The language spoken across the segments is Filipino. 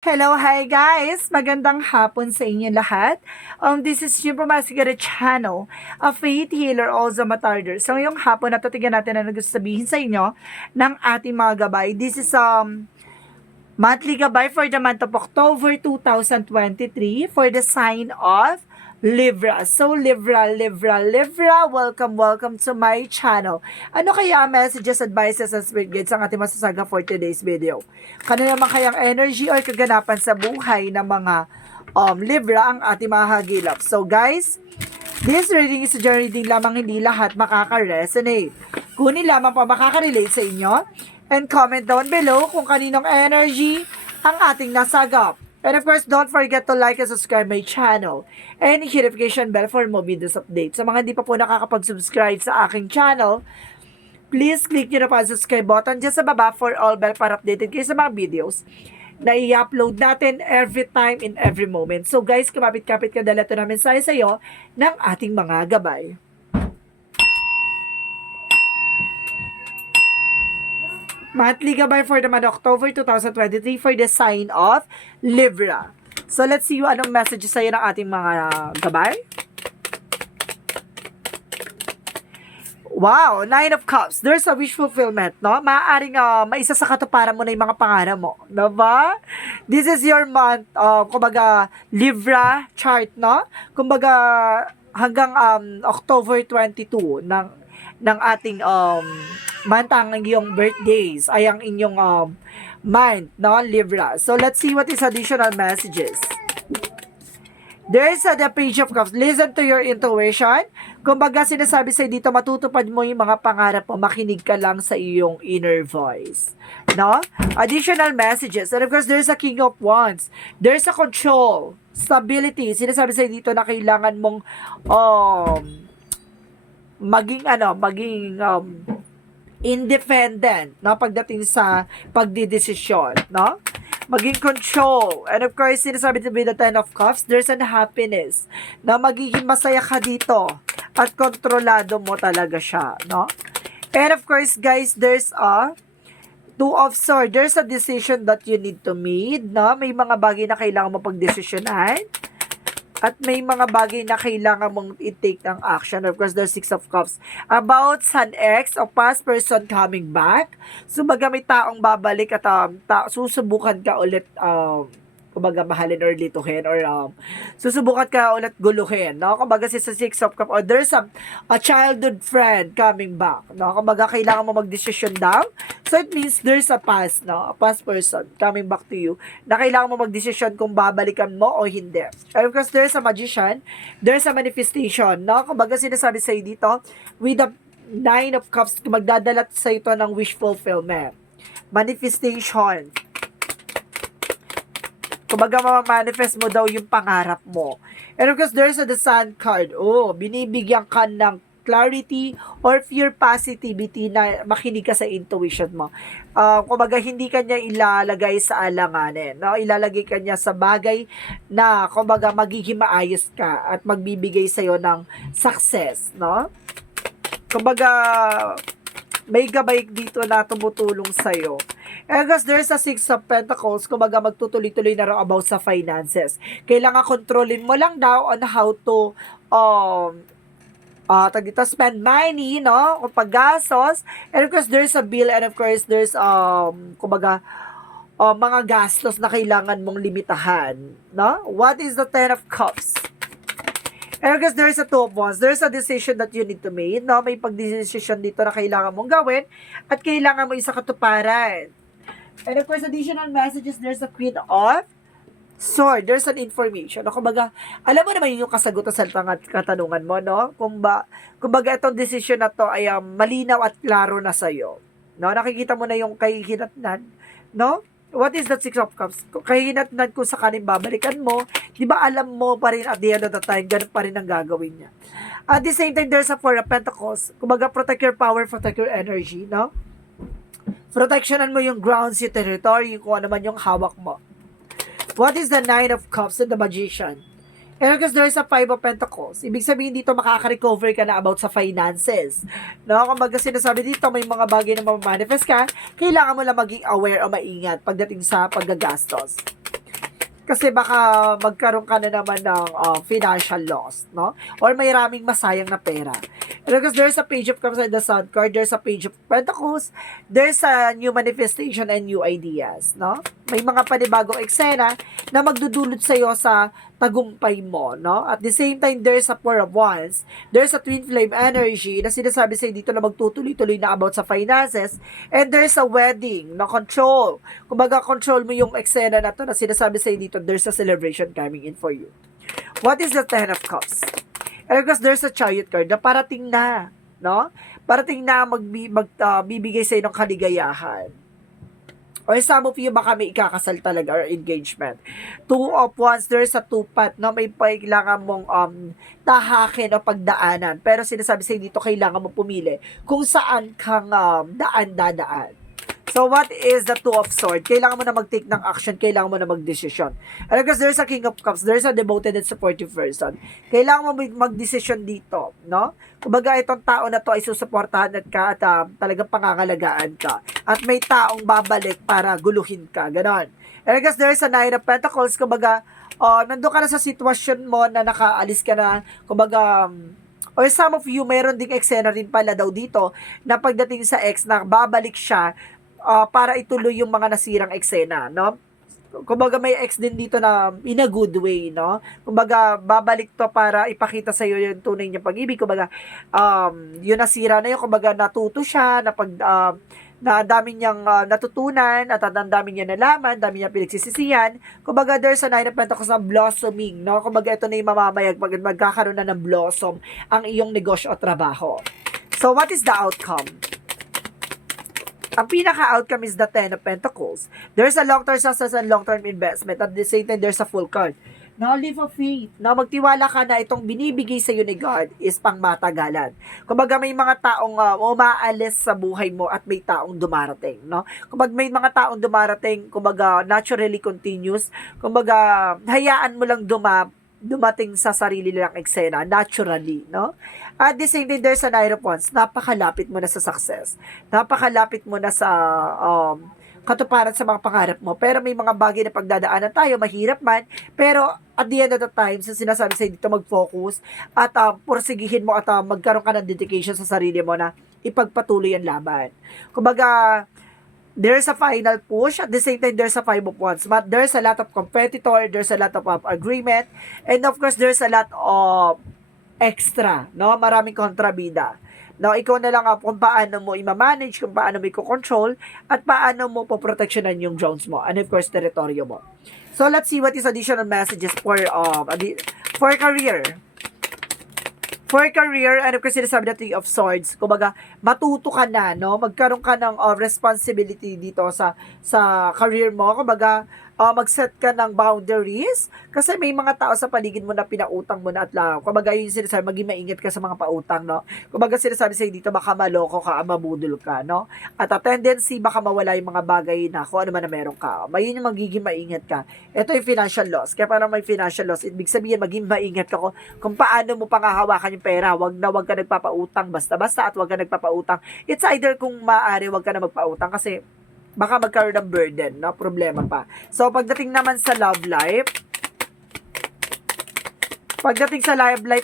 Hello, hi guys! Magandang hapon sa inyo lahat. This is yung Pumasigara Channel, a faith healer, also matarder. So, ngayong hapon, natutigan natin na gusto sabihin sa inyo ng ating mga gabay. This is monthly gabay for the month of October 2023 for the sign of Libra. So, Libra, welcome to my channel. Ano kaya ang messages, advices, and spirit guides ang ating masasaga for today's video? Kano naman kayang energy or kaganapan sa buhay ng mga Libra ang ating mga hagilap? So, guys, this reading is a general reading lamang, hindi lahat makaka-resonate. Kunin lamang pa makaka-relate sa inyo. And comment down below kung kaninong energy ang ating nasagap. And of course, don't forget to like and subscribe my channel. And hit notification bell for more videos updates. Sa mga hindi pa po nakakapag-subscribe sa aking channel, please click nyo na pa ang subscribe button dyan sa baba for all bell para updated kayo sa mga videos na i-upload natin every time in every moment. So guys, kumapit-kapit ka dala ito namin sa iyo ng ating mga gabay. Monthly gabay for the month of October 2023 for the sign of Libra. So let's see anong message sa'yo ng ating mga gabay. Wow, Nine of Cups. There's a wish fulfillment, no? Maaaring maisa sa katuparan mo na yung mga pangarap mo, no ba? This is your month, kumbaga, Libra chart, no? Kumbaga, hanggang October 22 ng ating month ang iyong birthdays ay ang inyong month, no? Libra. So, let's see what is additional messages. There is the Page of Cups. Listen to your intuition. Kumbaga, sinasabi sa'yo dito, matutupad mo yung mga pangarap mo, makinig ka lang sa iyong inner voice. No? Additional messages. And of course, there's a King of Wands. There's a control, stability. Sinasabi sa'yo dito na kailangan mong maging independent, no, pagdating sa pagdidesisyon, no? Maging control. And of course, sinasabi to be the Ten of Cups, there's an happiness na magiging masaya ka dito at kontrolado mo talaga siya, no? And of course, guys, there's a Two of Swords. There's a decision that you need to make, no? May mga bagay na kailangan mo pagdesisyonan. At may mga bagay na kailangan mong i-take ng action. Of course, there's Six of Cups. About an ex o past person coming back. So, may taong babalik at susubukan ka ulit kumbaga mahalin or lituhin or susubukan ka ulit guluhin, no? Kumbaga sa Six of Cups or there's a childhood friend coming back, no? Kumbaga kailangan mo magdesisyon daw. So it means there's a past, no? A past person coming back to you na kailangan mo magdesisyon kung babalikan mo o hindi. And of course, there's a magician, there's a manifestation, no? Kumbaga sinasabi sa'yo dito, with the Nine of Cups, magdadala sa ito ng wish fulfillment. Manifestation. Kumbaga, ma-manifest mo daw yung pangarap mo. And of course, there's the Sun card. Oh, binibigyan ka ng clarity or pure positivity na makinig ka sa intuition mo. Kumbaga, hindi ka niya ilalagay sa alanganin. No? Ilalagay ka niya sa bagay na, kumbaga, magiging maayos ka at magbibigay sa'yo ng success. No? Kumbaga, may gabay dito na tumutulong sa'yo. And guys, there's a Six of Pentacles, kumbaga magtutuloy-tuloy na raw about sa finances. Kailangan kontrolin mo lang daw on how to spend money, no? O paggastos. And of course, there's a bill and of course, there's kumbaga mga gastos na kailangan mong limitahan, no? What is the Ten of Cups? And of course, there's a Two of Wands. There's a decision that you need to make, no? May pagdesisyon dito na kailangan mong gawin at kailangan mo isa katuparan. And of course, additional messages, there's a Queen of Swords. There's an information. No? Kumbaga, alam mo naman yung kasagutan sa katanungan mo, no? Kumbaga, itong decision na to ay malinaw at klaro na sa'yo. No? Nakikita mo na yung kahihinatnan, no? What is that Six of Cups? Kahihinatnan kung sakaling babalikan mo, di ba alam mo pa rin at the end of the time, ganun pa rin ang gagawin niya. At the same time, there's a Four of Pentacles. Kumbaga, protect your power, protect your energy, no? Protectionan mo yung grounds, yung territory, kung ano man yung hawak mo. What is the Nine of Cups and the Magician? And because there's a Five of Pentacles, ibig sabihin dito makaka-recover ka na about sa finances. No? Kung sinasabi dito, may mga bagay na ma-manifest ka, kailangan mo lang maging aware o maingat pagdating sa paggagastos. Kasi baka magkaroon ka na naman ng financial loss, no? Or may raming masayang na pera. Because there's a page of Cups and the Sun card, there's a page of Pentacles, there's a new manifestation and new ideas, no? May mga panibagong eksena na magdudulot sa'yo sa tagumpay mo, no? At the same time, there's a Four of Wands, there's a Twin Flame energy na sinasabi sa'yo dito na magtutuloy-tuloy na about sa finances, and there's a wedding, no? Control. Kumbaga, control mo yung eksena na to na sinasabi sa'yo dito, there's a celebration coming in for you. What is the Ten of Cups? And because there's a Chariot card na parating na, no? Parating na magbibigay sa'yo ng kaligayahan. Or some of you, baka may ikakasal talaga or engagement. Two of Wands, there's a two-path, no? May kailangan mong tahakin o pagdaanan. Pero sinasabi sa'yo dito, kailangan mo pumili kung saan kang dadaan. So, what is the Two of Swords? Kailangan mo na mag-take ng action, kailangan mo na mag-decision. And because there's a King of Cups, there's a devoted and supportive person. Kailangan mo mag-decision dito, no? Kumbaga, itong tao na to ay susuportahan at ka at talagang pangangalagaan ka. At may taong babalik para guluhin ka, ganon. And because there's a Nine of Pentacles, kumbaga, nandun ka na sa sitwasyon mo na nakaalis ka na, kumbaga, or some of you, mayroon ding eksena rin pala daw dito na pagdating sa ex na babalik siya para ituloy yung mga nasirang eksena, no? Kumbaga may ex din dito na in a good way, no? Kumbaga babalik to para ipakita sa iyo yung tunay niyang pag-ibig. Kumbaga yung nasira na yun, kumbaga natuto siya na dami niyang natutunan at ang dami niya nalaman, dami niya pinagsisisihan. Kumbaga there's a Nine of Pentacles na blossoming, no? Kumbaga ito na yung mamamayag pag magkakaroon na ng blossom ang iyong negosyo o trabaho. So what is the outcome? Ang pinaka-outcome is the Ten of Pentacles. There's a long-term success and long-term investment. At the same time, there's a full card. Now, live of faith. Now, magtiwala ka na itong binibigay sa iyo ni God is pangmatagalan. Kumbaga, may mga taong umaalis sa buhay mo at may taong dumarating, no? Kumbaga, may mga taong dumarating, kumbaga, naturally continuous. Kumbaga, hayaan mo lang dumating sa sarili nilang eksena, naturally, no? At the same time, there's a Nine of Wands, napakalapit mo na sa success. Napakalapit mo na sa katuparan sa mga pangarap mo. Pero may mga bagay na pagdadaanan tayo, mahirap man, pero at the end of the time, so sinasabi sa'yo dito, mag-focus at porsigihin mo at magkaroon ka ng dedication sa sarili mo na ipagpatuloy ang laban. Kumbaga, there's a final push. At the same time, there's a Five of Wands. But there's a lot of competitor, there's a lot of agreement, and of course, there's a lot of extra, no? Maraming kontrabida. No, ikaw na lang kung paano mo i-manage, kung paano mo i-control, at paano mo poproteksyonan yung drones mo, and of course, teritoryo mo. So, let's see what is additional messages for career. For career, ano kasi sinasabi na Three of Swords, kumbaga, matuto ka na, no? Magkaroon ka ng responsibility dito sa career mo. Kumbaga, mag-set ka ng boundaries kasi may mga tao sa paligid mo na pinautang mo na at lang. Kumbaga, yung sinasabi, maging maingat ka sa mga pautang, no? Kumbaga, sinasabi sa'yo dito, baka maloko ka, mabudol ka, no? At tendency, baka mawala yung mga bagay na kung ano man na meron ka. Yun yung magiging maingat ka. Ito yung financial loss. Kaya parang may financial loss, ibig sabihin, maging maingat ka kung paano mo pangahawakan yung pera. Wag ka nagpapautang basta-basta at wag ka nagpapautang. It's either kung maaari, wag ka na magpautang kasi baka magkaroon ng burden, no? Problema pa. So, pagdating naman sa love life,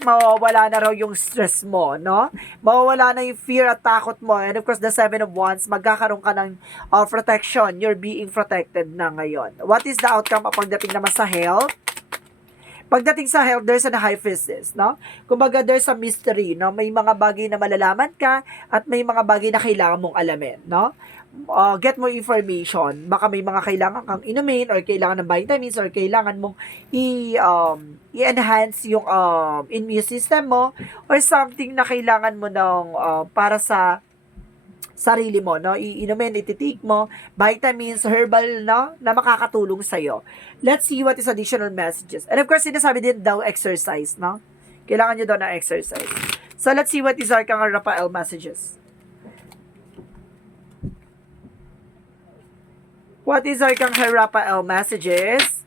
mawawala na raw yung stress mo, no? Mawawala na yung fear at takot mo. And of course, the Seven of Wands, magkakaroon ka ng protection. You're being protected na ngayon. What is the outcome pagdating naman sa health? Pagdating sa health, there's a high priestess, no? Kumbaga, there's a mystery, no? May mga bagay na malalaman ka at may mga bagay na kailangan mong alamin, no? Get more information. Baka may mga kailangan kang inumin or kailangan ng vitamins or kailangan mong i-enhance yung immune system mo or something na kailangan mo ng para sa sarili mo, no? Iinumin, ititake mo, vitamins, herbal, no? Na makakatulong sa'yo. Let's see what is additional messages. And of course, sinasabi din daw exercise, no? Kailangan nyo daw ng exercise. So, let's see what is Archangel Raphael messages. What is Archangel Raphael messages?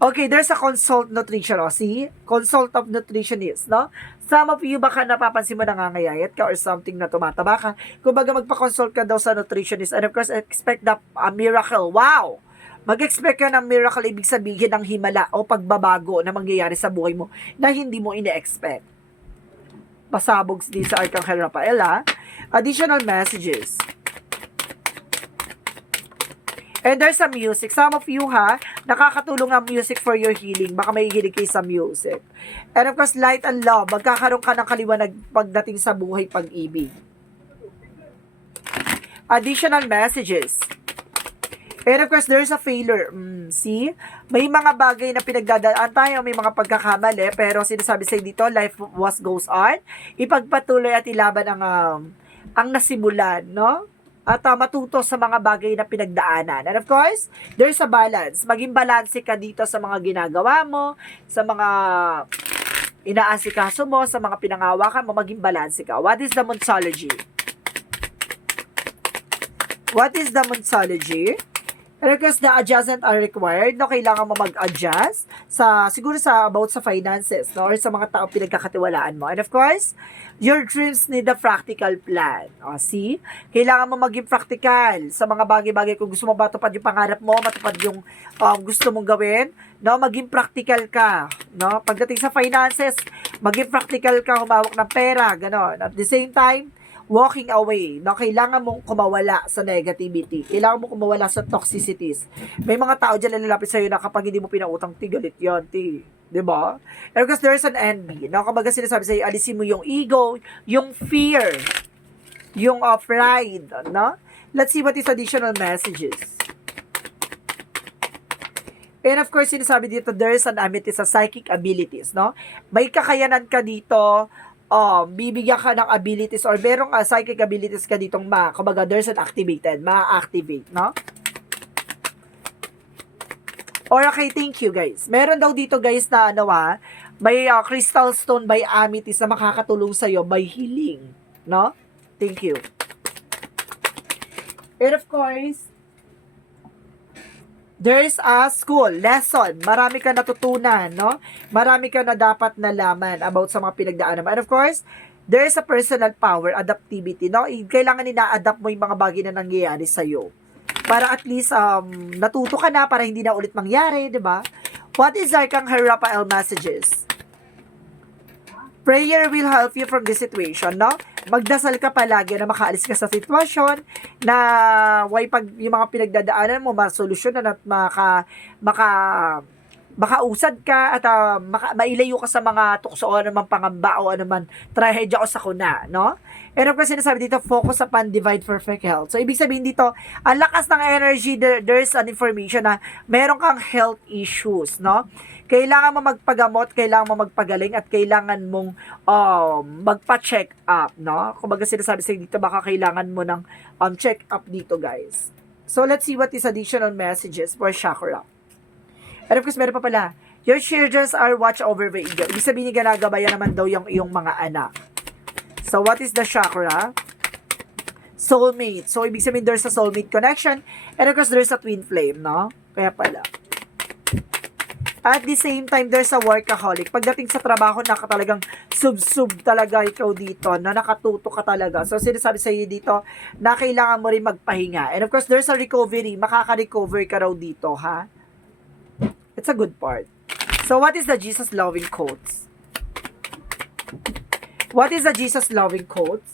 Okay, there's a consult nutrition. See? Consult of nutritionist, no? Some of you baka napapansin mo nangangayayat ka or something na tumataba ka. Kung baga magpa-consult ka daw sa nutritionist and of course expect a miracle. Wow! Mag-expect ka ng miracle, ibig sabihin ng himala o pagbabago na mangyayari sa buhay mo na hindi mo ine-expect. Pasabog din sa Arcangel Raphael, ha? Additional messages. And there's some music. Some of you, ha, nakakatulong ang music for your healing. Baka may hilig kayo sa music. And of course, light and love. Magkakaroon ka ng kaliwanag pagdating sa buhay pag-ibig. Additional messages. And of course, there's a failure. See? May mga bagay na pinagdadaan tayo, may mga pagkakamali, pero sinasabi sa dito, life goes on. Ipagpatuloy at ilaban ang nasimulan, no? At matuto sa mga bagay na pinagdaanan. And of course, there's a balance. Maging balanse ka dito sa mga ginagawa mo, sa mga inaasikaso mo, sa mga pinangawakan mo, maging balanse ka. What is the Monsology? What is the Monsology? Because the adjustment are required, no? Kailangan mo mag-adjust siguro about sa finances, no? Or sa mga tao pinagkakatiwalaan mo. And of course, your dreams need a practical plan. O, see? Kailangan mo maging practical sa mga bagay-bagay. Kung gusto mo matupad yung pangarap mo, matupad yung gusto mong gawin, no? Maging practical ka, no? Pagdating sa finances, maging practical ka, humawak ng pera, gano'n. At the same time, walking away, no? Kailangan mong kumawala sa negativity. Kailangan mong kumawala sa toxicities. May mga tao dyan na lalapit sa'yo na kapag hindi mo pinautang, galit yan, diba? And because there's an envy, no? Kapag sinasabi sa'yo, alisin mo yung ego, yung fear, yung pride, no? Let's see what is additional messages. And of course, sinasabi dito, there's an amethyst sa psychic abilities, no? May kakayanan ka dito, bibigyan ka ng abilities or merong psychic abilities ka ditong kumbaga there's an activated, ma-activate, no? Or okay, thank you guys. Meron daw dito guys na may crystal stone by amethyst na makakatulong sa'yo by healing, no? Thank you. And of course, there's a school, lesson. Marami ka natutunan, no? Marami ka na dapat nalaman about sa mga pinagdaanan mo. And of course, there's a personal power, adaptivity, no? Kailangan ina-adapt mo yung mga bagay na nangyayari sa'yo. Para at least, natuto ka na para hindi na ulit mangyari, di ba? What is Arcangel Raphael messages? Prayer will help you from this situation, no? Magdasal ka palagi na makaalis ka sa sitwasyon na yung mga pinagdadaanan mo, masolusyonan at makausad ka at mailayo ka sa mga tukso o naman pangamba o naman trahedya o sakuna, no? And of course, sinasabi dito, focus upon divine perfect health. So, ibig sabihin dito, ang lakas ng energy, there's an information na meron kang health issues, no? Kailangan mo magpagamot, kailangan mo magpagaling, at kailangan mong magpa-check up, no? Kung baga sinasabi sa dito, baka kailangan mo ng check up dito, guys. So, let's see what is additional messages for chakra. And of course, meron pa pala, your children are watched over by ego. Ibig sabihin, ginagabayan naman daw yung iyong mga anak. So, what is the chakra? Soulmate. So, ibig sabihin, there's a soulmate connection. And of course, there's a twin flame, no? Kaya pala. At the same time, there's a workaholic. Pagdating sa trabaho, talagang sub talaga ikaw dito, na nakatuto ka talaga. So, sinasabi sa iyo dito, na kailangan mo rin magpahinga. And of course, there's a recovery. Makaka-recover ka raw dito, ha? It's a good part. So, what is the Jesus loving quotes? What is the Jesus loving quotes?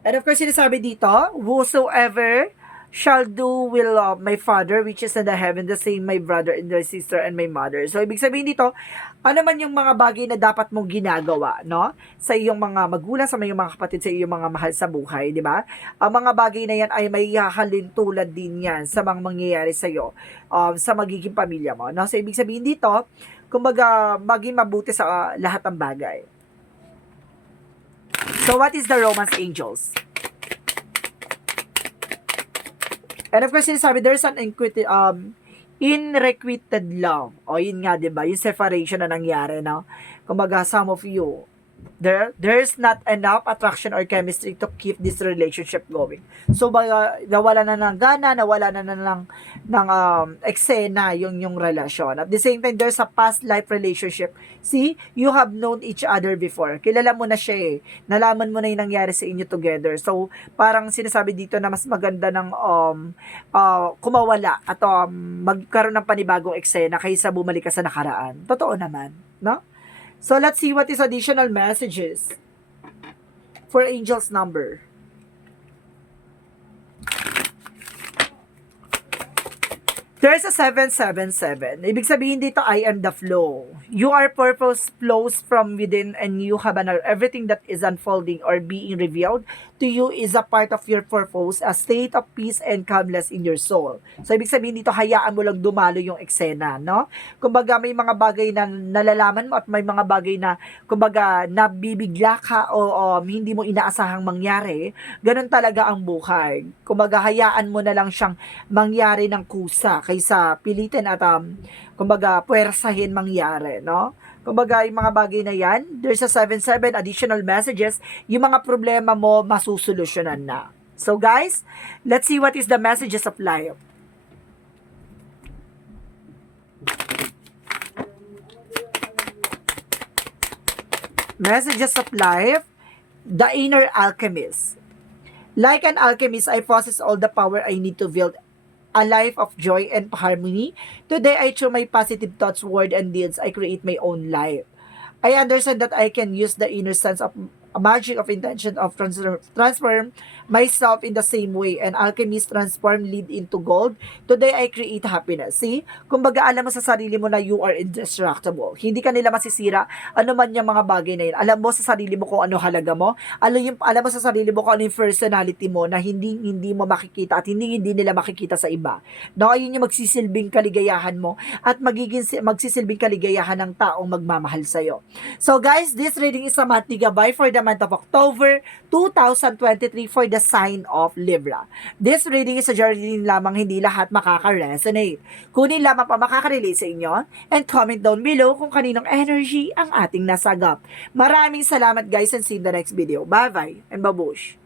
And of course, sinasabi dito, whosoever shall do will of my Father which is in the heaven, the same my brother and my sister and my mother. So, ibig sabihin dito, ano man yung mga bagay na dapat mong ginagawa, no? Sa iyong mga magulang, sa iyong mga kapatid, sa iyong mga mahal sa buhay, di ba? Ang mga bagay na yan ay may hahalintulad din yan sa mga mangyayari sa iyo, sa magiging pamilya mo, no? So, ibig sabihin dito, kumbaga, maging mabuti sa lahat ng bagay. So, what is the Romance Angels? And of course, sinasabi, there's an unrequited love. O, yun nga, diba? Yung separation na nangyari, no? Kumbaga, some of you, there's not enough attraction or chemistry to keep this relationship going. So, baga, nawala na ng gana, nawala na ng eksena yung relasyon. At the same time, there's a past life relationship. See, you have known each other before. Kilala mo na siya eh. Nalaman mo na yung nangyari sa inyo together. So, parang sinasabi dito na mas maganda ng kumawala at magkaroon ng panibagong eksena kaysa bumalik ka sa nakaraan. Totoo naman, no? So, let's see what is additional messages for Angel's number. There's a 777. Ibig sabihin dito, I am the flow. You are purpose flows from within and you have everything that is unfolding or being revealed to you is a part of your purpose, a state of peace and calmness in your soul. So, ibig sabihin dito, hayaan mo lang dumalo yung eksena, no? Kumbaga, may mga bagay na nalalaman mo at may mga bagay na, kumbaga, nabibigla ka o hindi mo inaasahang mangyari. Ganun talaga ang buhay. Kumbaga, hayaan mo na lang siyang mangyari ng kusa kaysa pilitin at kumbaga puwersahin mangyari, no? Kumbaga yung mga bagay na yan, there's a 7-7 additional messages, yung mga problema mo masusolusyonan na. So guys, let's see what is the messages of life. Messages of life, the inner alchemist. Like an alchemist, I possess all the power I need to build a life of joy and harmony. Today, I through my positive thoughts, word, and deeds, I create my own life. I understand that I can use the inner sense of a magic of intention of transform myself in the same way. And alchemist transform lead into gold. Today, I create happiness. See? Kumbaga, alam mo sa sarili mo na you are indestructible. Hindi ka nila masisira. Ano man yung mga bagay na yun. Alam mo sa sarili mo kung ano halaga mo. Alam mo sa sarili mo kung ano yung personality mo na hindi mo makikita at hindi nila makikita sa iba. No, ayun yung magsisilbing kaligayahan mo at magsisilbing kaligayahan ng taong magmamahal sa'yo. So guys, this reading is a monthly gabay for the month of October 2023 for the sign of Libra. This reading is a journey lamang, hindi lahat makaka-resonate. Kunin lamang pa makaka-relate sa inyo and comment down below kung kaninong energy ang ating nasagap. Maraming salamat guys and see you in the next video. Bye-bye and babush!